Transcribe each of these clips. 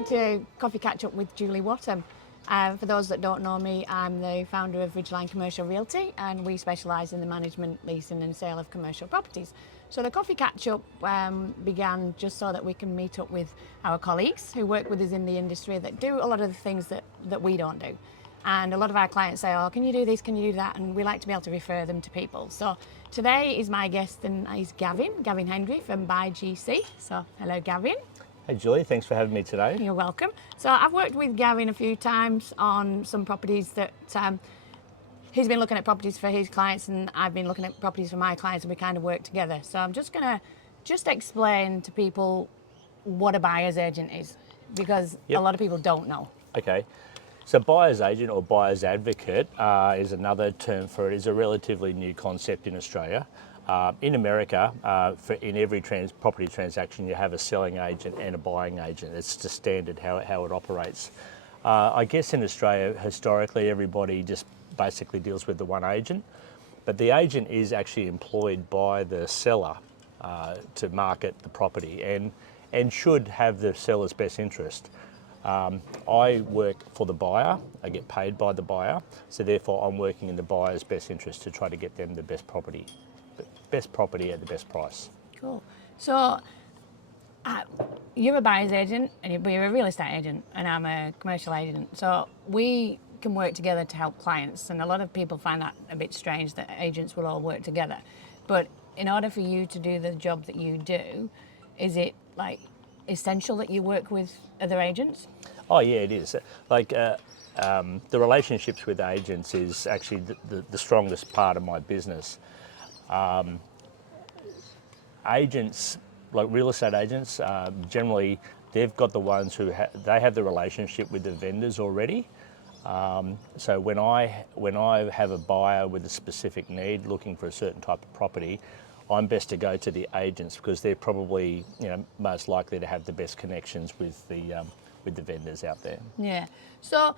back to Coffee Catch Up with Julie Wattam. For those that don't know me, I'm the founder of Ridgeline Commercial Realty, and we specialise in the management, leasing and sale of commercial properties. So the Coffee Catch Up began just so that we can meet up with our colleagues who work with us in the industry that do a lot of the things that we don't do. And a lot of our clients say, oh, can you do this, can you do that? And we like to be able to refer them to people. So today is my guest, and he's Gavin Hendry from BuyGC. So hello, Gavin. Hey Julie, thanks for having me today. You're welcome. So I've worked with Gavin a few times on some properties that he's been looking at properties for his clients, and I've been looking at properties for my clients, and we kind of work together. So I'm just gonna explain to people what a buyer's agent is, because a lot of people don't know. Okay, so buyer's agent or buyer's advocate is another term for it. It's a relatively new concept in Australia. In America, in every property transaction, you have a selling agent and a buying agent. It's just standard how it operates. I guess in Australia, historically, everybody just basically deals with the one agent, but the agent is actually employed by the seller to market the property and should have the seller's best interest. I work for the buyer, I get paid by the buyer, so therefore I'm working in the buyer's best interest to try to get them the best property at the best price. Cool. So you're a buyer's agent, and you're a real estate agent, and I'm a commercial agent. So we can work together to help clients, and a lot of people find that a bit strange that agents will all work together. But in order for you to do the job that you do, is it like essential that you work with other agents? Oh yeah, it is. Like the relationships with agents is actually the strongest part of my business. Agents, like real estate agents, generally they've got the ones who they have the relationship with the vendors already. So when I have a buyer with a specific need looking for a certain type of property, I'm best to go to the agents because they're probably most likely to have the best connections with the vendors out there. Yeah. So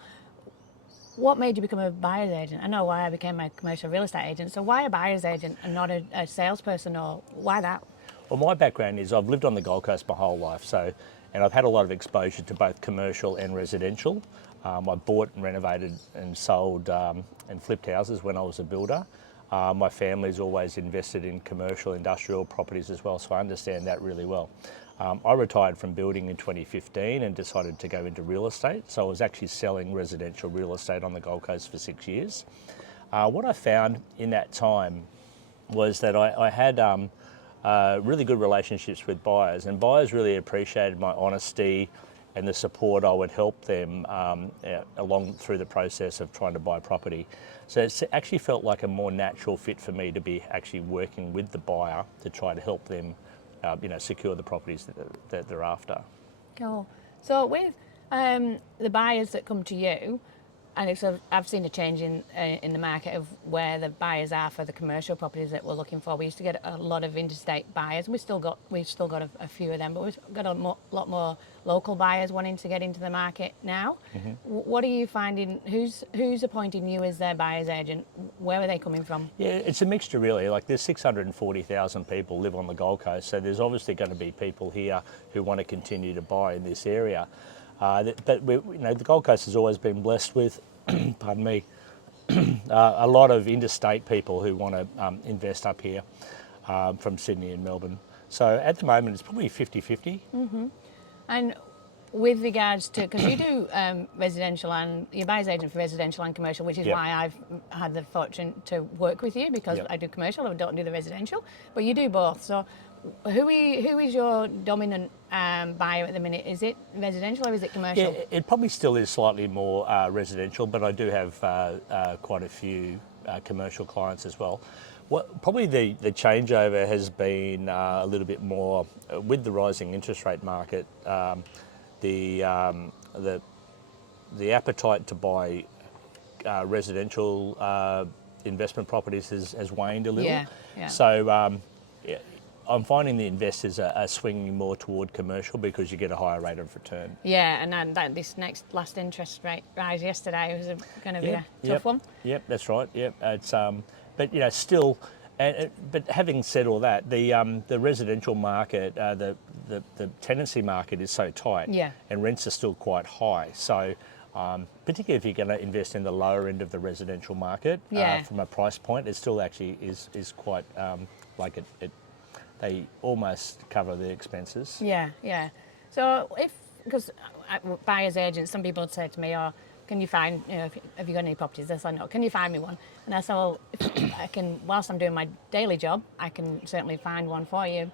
what made you become a buyer's agent? I know why I became a commercial real estate agent. So why a buyer's agent and not a salesperson, or why that? Well, my background is I've lived on the Gold Coast my whole life, and I've had a lot of exposure to both commercial and residential. I bought and renovated and sold and flipped houses when I was a builder. My family's always invested in commercial, industrial properties as well, so I understand that really well. I retired from building in 2015 and decided to go into real estate. So I was actually selling residential real estate on the Gold Coast for 6 years. What I found in that time was that I had really good relationships with buyers, and buyers really appreciated my honesty and the support I would help them along through the process of trying to buy property. So it's actually felt like a more natural fit for me to be actually working with the buyer to try to help them secure the properties that they're after. Cool. So with the buyers that come to you, and I've seen a change in the market of where the buyers are for the commercial properties that we're looking for. We used to get a lot of interstate buyers. We've still got a few of them, but we've got a lot more local buyers wanting to get into the market now. Mm-hmm. What are you finding? Who's appointing you as their buyer's agent? Where are they coming from? Yeah, it's a mixture really. Like there's 640,000 people live on the Gold Coast, so there's obviously going to be people here who want to continue to buy in this area. But the Gold Coast has always been blessed with, pardon me, a lot of interstate people who want to invest up here from Sydney and Melbourne. So at the moment it's probably 50-50. Mm-hmm. And with regards to, because you do residential, and you're buyer's agent for residential and commercial, which is why I've had the fortune to work with you, because I do commercial and don't do the residential, but you do both. So who is your dominant buyer at the minute? Is it residential or is it commercial? Yeah, it probably still is slightly more residential, but I do have quite a few commercial clients as well. Probably the changeover has been a little bit more with the rising interest rate market. The appetite to buy residential investment properties has waned a little. Yeah. So I'm finding the investors are swinging more toward commercial because you get a higher rate of return. Yeah, and then this last interest rate rise yesterday was going to be a tough one. Yep, that's right. Yep, it's but still. But having said all that, the residential market, the the tenancy market is so tight, Yeah. and rents are still quite high. So particularly if you're going to invest in the lower end of the residential market, Yeah. from a price point, it still actually is quite like they almost cover the expenses. Yeah, yeah. So because buyer's agents, some people say to me, "Oh, can you find, have you got any properties?" I said, "No, can you find me one?" And I said, "Well, if I can, whilst I'm doing my daily job, I can certainly find one for you."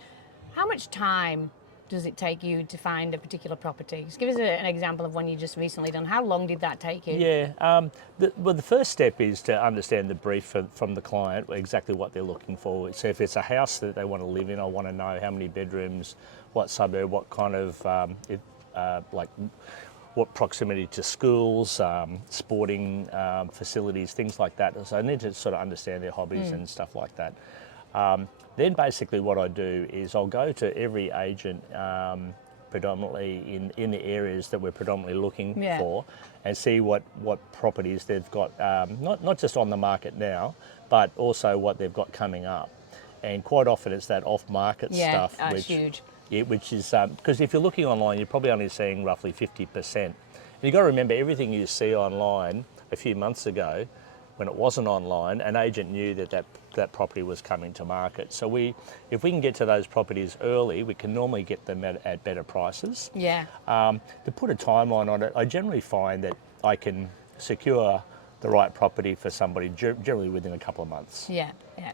How much time does it take you to find a particular property? Just give us an example of one you just recently done. How long did that take you? Yeah, the first step is to understand the brief from the client, exactly what they're looking for. So if it's a house that they want to live in, I want to know how many bedrooms, what suburb, what kind of, like what proximity to schools, sporting facilities, things like that. So I need to sort of understand their hobbies and stuff like that. Then basically what I do is I'll go to every agent predominantly in the areas that we're predominantly looking Yeah. for, and see what properties they've got, not just on the market now, but also what they've got coming up. And quite often it's that off-market Yeah, stuff, that's which huge. Yeah, which is because if you're looking online, you're probably only seeing roughly 50%. And you've got to remember, everything you see online a few months ago, when it wasn't online, an agent knew that property was coming to market. So if we can get to those properties early, we can normally get them at better prices. Yeah. To put a timeline on it, I generally find that I can secure the right property for somebody generally within a couple of months. Yeah, yeah.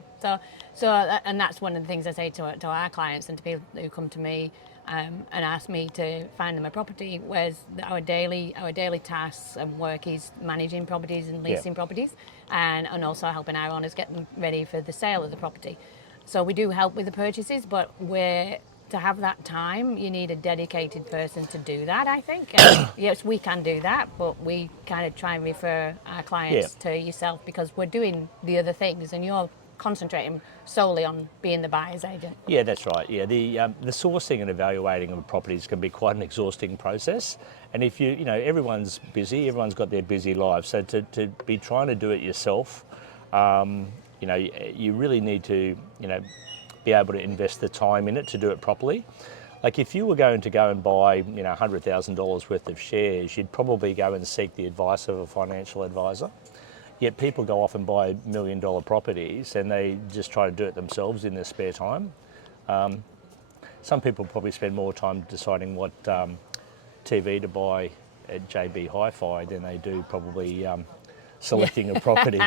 And that's one of the things I say to our clients and to people who come to me and ask me to find them a property. Whereas our daily tasks and work is managing properties and leasing properties, and also helping our owners get them ready for the sale of the property. So we do help with the purchases, but to have that time, you need a dedicated person to do that, I think. And yes, we can do that, but we kind of try and refer our clients to yourself, because we're doing the other things and you're concentrating solely on being the buyer's agent. Yeah, that's right. Yeah, the sourcing and evaluating of properties can be quite an exhausting process. And if everyone's busy, everyone's got their busy lives. So to be trying to do it yourself, you really need to, be able to invest the time in it to do it properly. Like if you were going to go and buy, $100,000 worth of shares, you'd probably go and seek the advice of a financial advisor. Yet people go off and buy $1 million properties and they just try to do it themselves in their spare time. Some people probably spend more time deciding what TV to buy at JB Hi-Fi than they do probably selecting a property.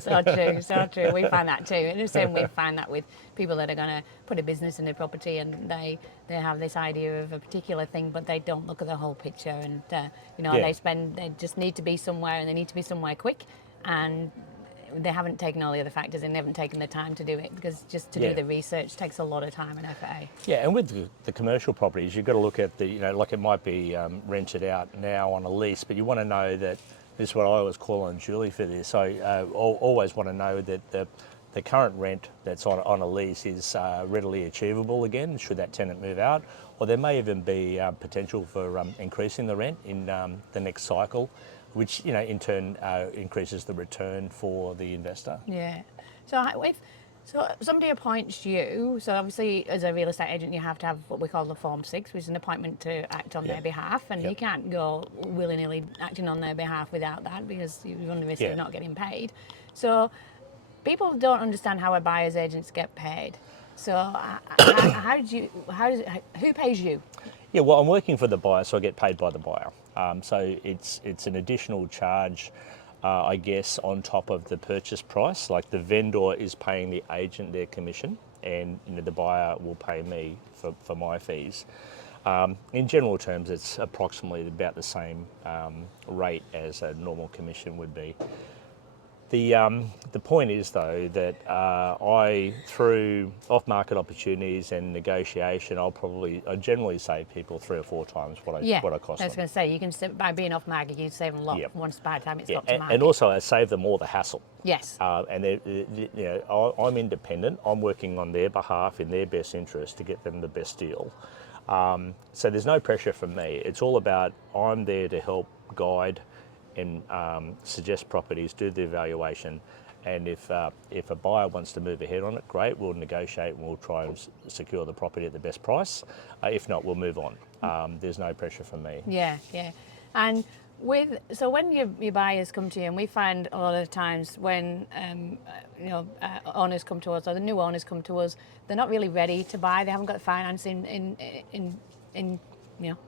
So true, so true. We find that too. And the same we find that with people that are going to put a business in a property, and they have this idea of a particular thing, but they don't look at the whole picture. And they just need to be somewhere, and they need to be somewhere quick, and they haven't taken all the other factors, and they haven't taken the time to do it, because just to do the research takes a lot of time and effort. Yeah, and with the commercial properties, you've got to look at like it might be rented out now on a lease, but you want to know that. This is what I always call on Julie for this. I always want to know that the current rent that's on a lease is readily achievable again, should that tenant move out, or there may even be potential for increasing the rent in the next cycle, which in turn increases the return for the investor. Yeah. So somebody appoints you. So obviously, as a real estate agent, you have to have what we call the Form 6, which is an appointment to act on their behalf. And you can't go willy-nilly acting on their behalf without that, because you run the risk of not getting paid. So people don't understand how a buyer's agents get paid. So who pays you? Yeah, well, I'm working for the buyer, so I get paid by the buyer. So it's an additional charge, I guess, on top of the purchase price. Like the vendor is paying the agent their commission, and the buyer will pay me for my fees. In general terms, it's approximately about the same rate as a normal commission would be. The point is, though, that through off-market opportunities and negotiation, I generally save people 3 or 4 times what I cost them. I was going to say, you can, by being off-market, you save a lot once by the time it's got to market. And also I save them all the hassle. Yes. And I'm independent. I'm working on their behalf in their best interest to get them the best deal. So there's no pressure from me. It's all about, I'm there to help guide and suggest properties, do the evaluation, And if a buyer wants to move ahead on it, great, we'll negotiate and we'll try and secure the property at the best price. If not, we'll move on. There's no pressure from me. Yeah, yeah. And so when your buyers come to you, and we find a lot of times when owners come to us, or the new owners come to us, they're not really ready to buy. They haven't got the financing in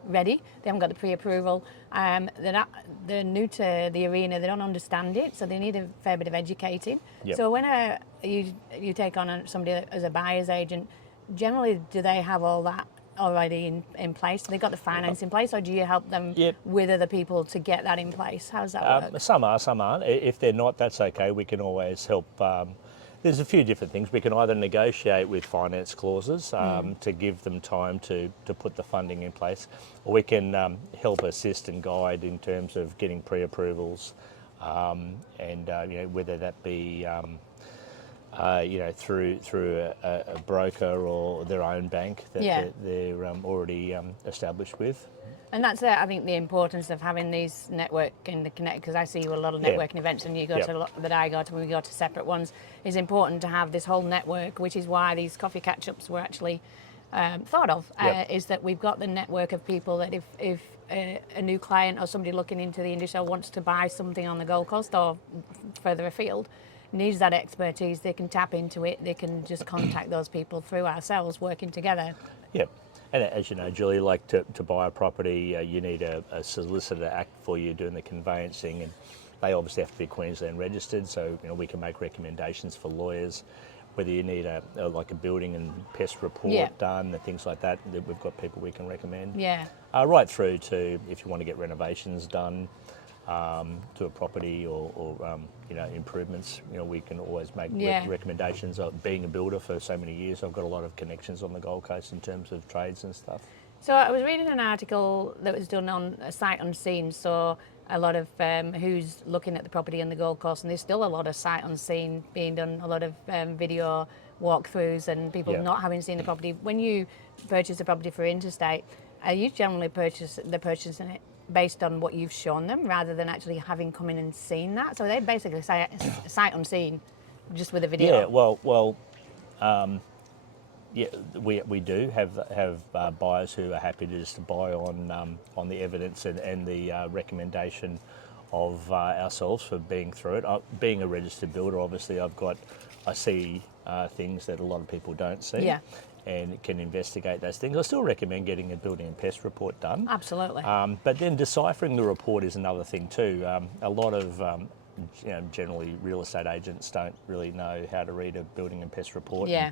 ready. They haven't got the pre-approval. They're new to the arena. They don't understand it, so they need a fair bit of educating. Yep. So when you take on somebody as a buyer's agent, generally do they have all that already in place? They got the finance in place, or do you help them with other people to get that in place? How does that work? Some are, some aren't. If they're not, that's okay. We can always help. There's a few different things. We can either negotiate with finance clauses to give them time to put the funding in place, or we can help assist and guide in terms of getting pre-approvals, and whether that be through a broker or their own bank that they're already established with. And that's I think the importance of having these network and the connect, because I see you at a lot of networking events, and you go to a lot that I go to, when we go to separate ones. Is important to have this whole network, which is why these coffee catch-ups were actually thought of. Is that we've got the network of people that if a new client or somebody looking into the industry wants to buy something on the Gold Coast or further afield, needs that expertise, they can tap into it. They can just contact those people through ourselves, working together. Yep. And as you know, Julie, like to buy a property, you need a solicitor to act for you doing the conveyancing, and they obviously have to be Queensland registered, so we can make recommendations for lawyers. Whether you need a building and pest report done and things like that, we've got people we can recommend. Yeah. Right through to if you want to get renovations done to a property or improvements, we can always make recommendations. Being a builder for so many years, I've got a lot of connections on the Gold Coast in terms of trades and stuff. So I was reading an article that was done on a sight unseen. So a lot of who's looking at the property on the Gold Coast, and there's still a lot of sight unseen being done. A lot of video walkthroughs and people not having seen the property. When you purchase a property for interstate, you generally purchasing it based on what you've shown them, rather than actually having come in and seen that. So they basically say sight unseen, just with a video. Yeah, we do have buyers who are happy to just buy on the evidence and the recommendation of ourselves for being through it. Being a registered builder, obviously, I see things that a lot of people don't see. Yeah. And can investigate those things. I still recommend getting a building and pest report done. Absolutely. But then deciphering the report is another thing too. A lot of generally real estate agents don't really know how to read a building and pest report. Yeah.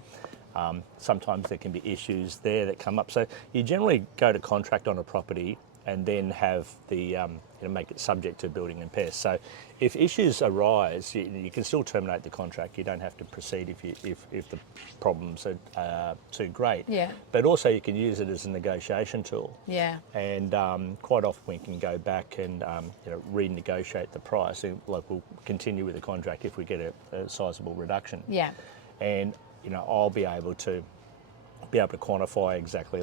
And, sometimes there can be issues there that come up. So you generally go to contract on a property and then have the make it subject to building and pest. So if issues arise, you can still terminate the contract. You don't have to proceed if the problems are too great. Yeah. But also you can use it as a negotiation tool. Yeah. And quite often we can go back and renegotiate the price. So, we'll continue with the contract if we get a sizable reduction. Yeah. And I'll be able to quantify exactly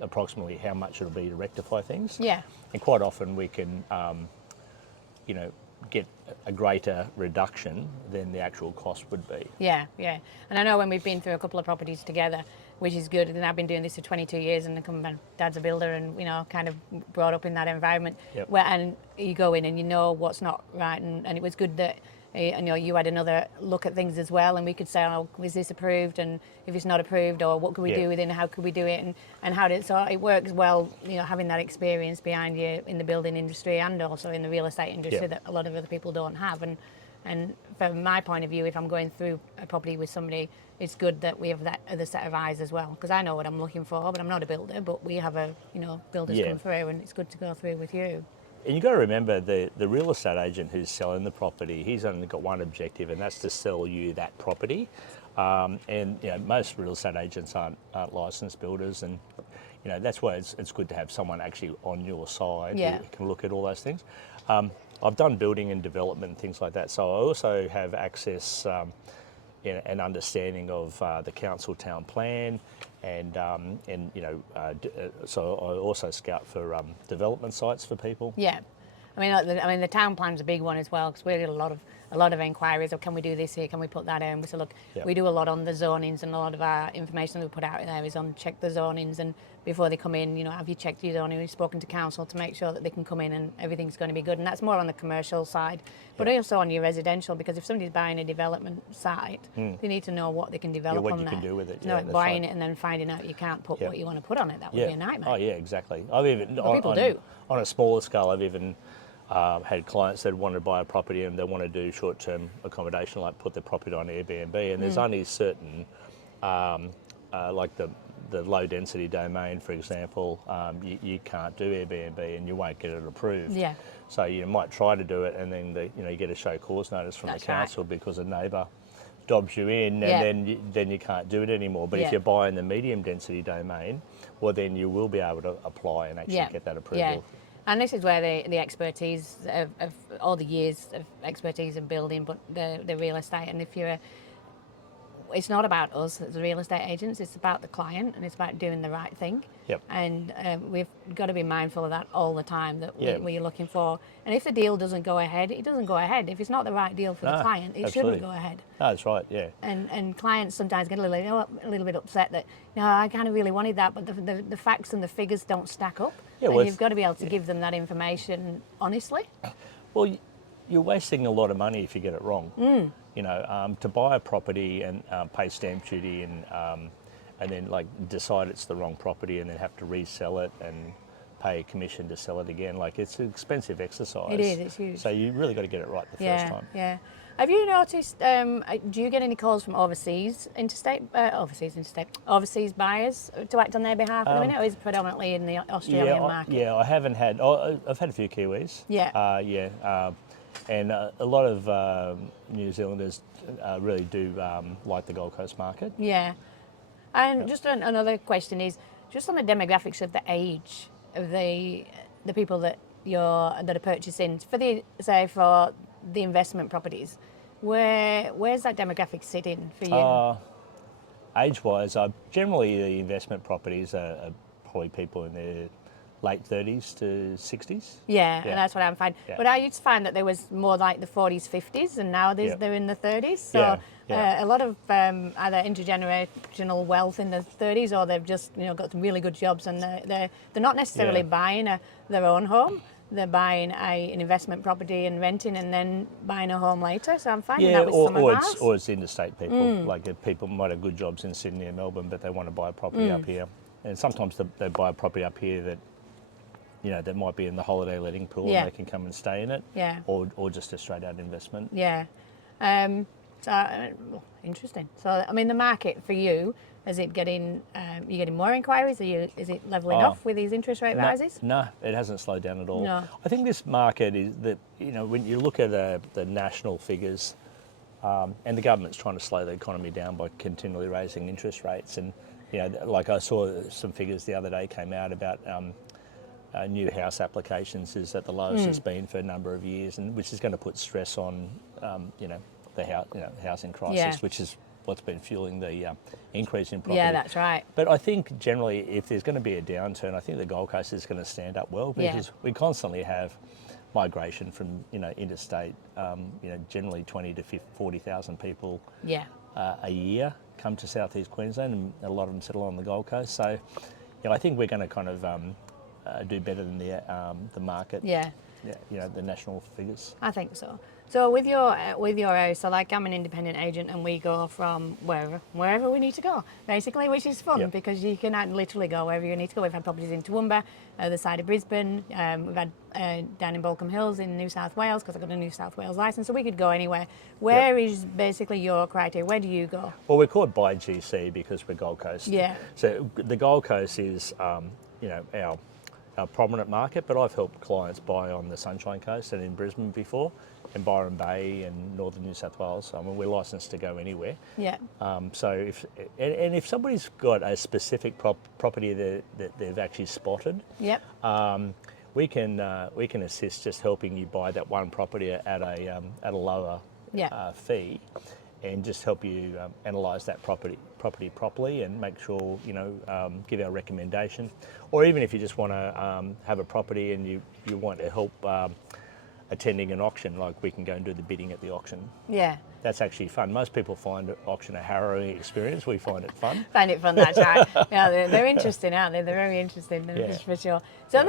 approximately how much it'll be to rectify things. Yeah. And quite often we can, get a greater reduction than the actual cost would be. Yeah, yeah. And I know when we've been through a couple of properties together, which is good, and I've been doing this for 22 years, and my dad's a builder, and kind of brought up in that environment. Yep. And you go in and you know what's not right, and it was good that you had another look at things as well, and we could say, oh, is this approved, and if it's not approved, or what could we do with it, and how could we do it, and how did, so it works well, having that experience behind you in the building industry and also in the real estate industry that a lot of other people don't have. And from my point of view, if I'm going through a property with somebody, it's good that we have that other set of eyes as well, because I know what I'm looking for, but I'm not a builder, but we have builders come through, and it's good to go through with you. And you've got to remember the real estate agent who's selling the property, he's only got one objective, and that's to sell you that property. And most real estate agents aren't licensed builders, and that's why it's good to have someone actually on your side who can look at all those things. I've done building and development and things like that, so I also have access and understanding of the council town plan, and so I also scout for development sites for people. Yeah, I mean the town plan's a big one as well, because we get a lot a lot of inquiries of can we do this here, can we put that in? We say, look, we do a lot on the zonings, and a lot of our information that we put out there is on check the zonings, and before they come in, have you checked your zoning, have you spoken to council to make sure that they can come in and everything's going to be good. And that's more on the commercial side, but also on your residential, because if somebody's buying a development site, they need to know what they can develop what on you there. can do with it. Not buying it and then finding out you can't put what you want to put on it. That would be a nightmare. Oh yeah, exactly. I've even People do. On a smaller scale, I've even had clients that want to buy a property and they want to do short-term accommodation, like put their property on Airbnb, and there's only certain, like the low-density domain, for example, you can't do Airbnb and you won't get it approved. Yeah. So you might try to do it, and then you get a show cause notice from the council because a neighbour dobs you in, and then you can't do it anymore. But if you're buying the medium-density domain, well, then you will be able to apply and actually get that approval. Yeah. And this is where the expertise of all the years of expertise of building, but the real estate. And it's not about us as real estate agents, it's about the client, and it's about doing the right thing. Yep. And we've got to be mindful of that all the time, that we're looking for. And if the deal doesn't go ahead, it doesn't go ahead. If it's not the right deal for the client, it shouldn't go ahead. No, that's right, yeah. And clients sometimes get a little bit upset that, no, I kind of really wanted that, but the facts and the figures don't stack up. Yeah, and you've got to be able to give them that information honestly. Well, you're wasting a lot of money if you get it wrong. To buy a property and pay stamp duty and then decide it's the wrong property and then have to resell it and pay a commission to sell it again. It's an expensive exercise. It is, it's huge. So you really got to get it right the first time. Yeah. Have you noticed, do you get any calls from overseas buyers to act on their behalf at the minute, or is it predominantly in the Australian market? Yeah, I haven't had, I've had a few Kiwis. And a lot of New Zealanders really do like the Gold Coast market. Yeah. And just another question is, just on the demographics of the age of the people that are purchasing for the investment properties, where's that demographic sitting for you? Age-wise, generally the investment properties are probably people in their late 30s to 60s. Yeah, and that's what I'm finding. Yeah. But I used to find that there was more like the 40s, 50s, and nowadays they're in the 30s. So a lot of either intergenerational wealth in the 30s, or they've just got some really good jobs, and they're not necessarily buying their own home. They're buying an investment property and renting, and then buying a home later. So I'm finding that with some of ours. Or it's interstate people. People might have good jobs in Sydney and Melbourne, but they want to buy a property up here. And sometimes they buy a property up here that that might be in the holiday letting pool, and they can come and stay in it. Yeah. Or just a straight out investment. Yeah. Interesting. So the market for you, is it getting you getting more inquiries? Is it leveling off with these interest rate rises? No, it hasn't slowed down at all. No. I think this market is that when you look at the national figures, and the government's trying to slow the economy down by continually raising interest rates, and I saw some figures the other day came out about new house applications is at the lowest it's been for a number of years, and which is going to put stress on the housing crisis, which is what's been fueling the increase in property. Yeah, that's right. But I think generally, if there's going to be a downturn, I think the Gold Coast is going to stand up well, because we constantly have migration from interstate. Generally 20 to 40,000 people a year come to southeast Queensland, and a lot of them settle on the Gold Coast. So, I think we're going to kind of do better than the market. The national figures. I think so. So with your area, so I'm an independent agent, and we go from wherever we need to go, basically, which is fun because you can literally go wherever you need to go. We've had properties in Toowoomba, the side of Brisbane. We've had down in Balcombe Hills in New South Wales, because I've got a New South Wales licence, so we could go anywhere. Where is basically your criteria? Where do you go? Well, we're called BuyGC because we're Gold Coast. Yeah. So the Gold Coast is our prominent market, but I've helped clients buy on the Sunshine Coast and in Brisbane before, in Byron Bay and northern New South Wales. We're licensed to go anywhere. Yeah. So if somebody's got a specific property that they've actually spotted, we can assist just helping you buy that one property at a lower fee, and just help you analyse that property properly and make sure give our recommendation. Or even if you just want to have a property and you want to help attending an auction, like we can go and do the bidding at the auction. Yeah. That's actually fun. Most people find auction a harrowing experience. We find it fun. Find it fun, that's right. Yeah, they're interesting, aren't they? They're very interesting, that's for sure. So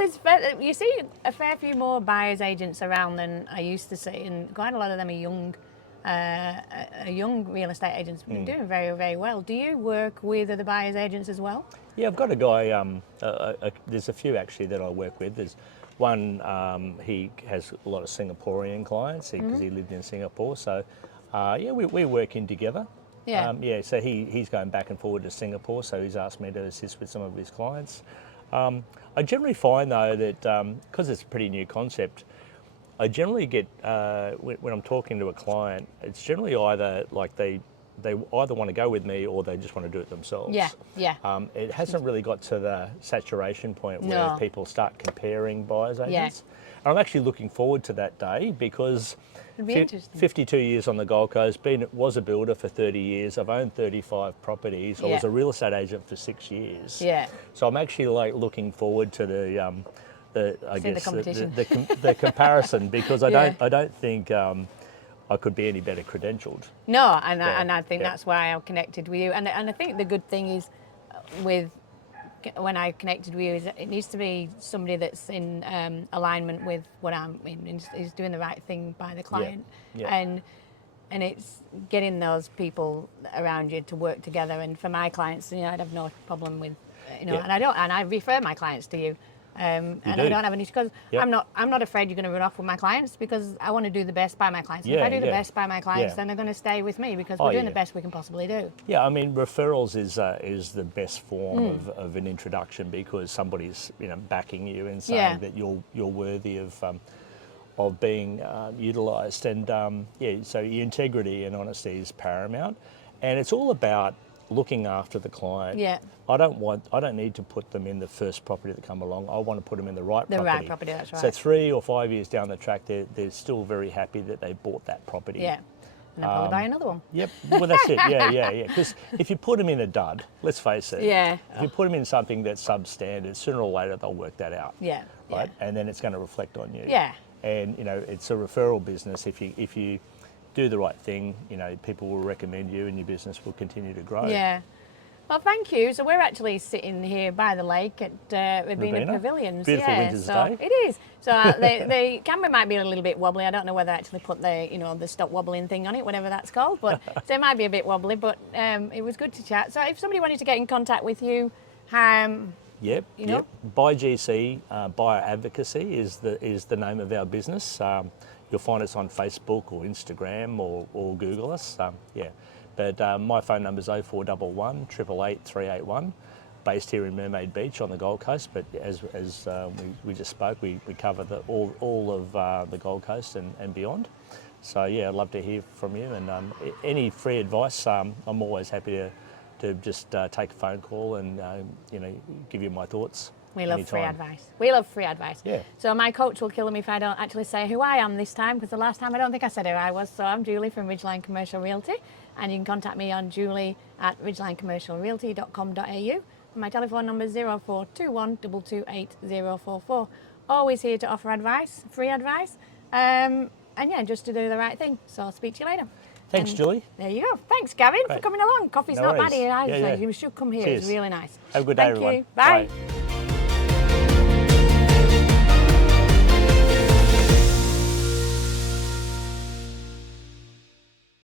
you see a fair few more buyers agents around than I used to see, and quite a lot of them are young real estate agents doing very, very well. Do you work with other buyers agents as well? Yeah, I've got a guy, there's a few actually that I work with. There's one, he has a lot of Singaporean clients because he lived in Singapore. So, yeah, we work in together. Yeah. So he's going back and forward to Singapore, so he's asked me to assist with some of his clients. I generally find though that, because it's a pretty new concept, I generally get, when I'm talking to a client, it's generally either like they either want to go with me or they just want to do it themselves. Yeah. It hasn't really got to the saturation point where people start comparing buyers agents. And I'm actually looking forward to that day because 52 years on the Gold Coast, was a builder for 30 years. I've owned 35 properties. I was a real estate agent for 6 years. Yeah. So I'm actually like looking forward to the comparison because I don't think I could be any better credentialed. No, and I think that's why I connected with you. And I think the good thing is when I connected with you is it needs to be somebody that's in alignment with what I'm in, is doing the right thing by the client. And it's getting those people around you to work together. And for my clients, I'd have no problem with, and I refer my clients to you. And I don't have any, because I'm not afraid you're going to run off with my clients, because I want to do the best by my clients. If I do the best by my clients, then they're going to stay with me because we're doing the best we can possibly do. Yeah, I mean, referrals is the best form of an introduction, because somebody's backing you and saying that you're worthy of being utilised, and so your integrity and honesty is paramount, and it's all about looking after the client. Yeah. I don't need to put them in the first property that come along. I want to put them in the right property. The right property, that's right. So 3 or 5 years down the track, they're still very happy that they bought that property. Yeah. And they'll probably buy another one. Yep. Well, that's it. Yeah. Because if you put them in a dud, let's face it. Yeah. If you put them in something that's substandard, sooner or later they'll work that out. Yeah. Right. And then it's going to reflect on you. Yeah. And it's a referral business. If you do the right thing, people will recommend you, and your business will continue to grow. Yeah. Well, thank you. So we're actually sitting here by the lake at Robina Pavilions. Beautiful winter's day. It is. So the camera might be a little bit wobbly. I don't know whether I actually put the stop wobbling thing on it, whatever that's called, but so it might be a bit wobbly. But it was good to chat. So if somebody wanted to get in contact with you, Yep. BuyGC, Buyer Advocacy is the name of our business. You'll find us on Facebook or Instagram or Google us. But my phone number is 0411 888 381, based here in Mermaid Beach on the Gold Coast. But as we just spoke, we cover all of the Gold Coast and beyond. So yeah, I'd love to hear from you, and any free advice, I'm always happy to just take a phone call and give you my thoughts. We love free advice. We love free advice. Yeah. So my coach will kill me if I don't actually say who I am this time, because the last time I don't think I said who I was. So I'm Julie from Ridgeline Commercial Realty, and you can contact me on julie@ridgelinecommercialrealty.com.au. My telephone number is 0421 228 044. Always here to offer advice, free advice, and just to do the right thing. So I'll speak to you later. Thanks, Julie. There you go. Thanks, Gavin, for coming along. Coffee's not bad here. Yeah. You should come here. Cheers. It's really nice. Have a good day, everyone. Thank you. Bye.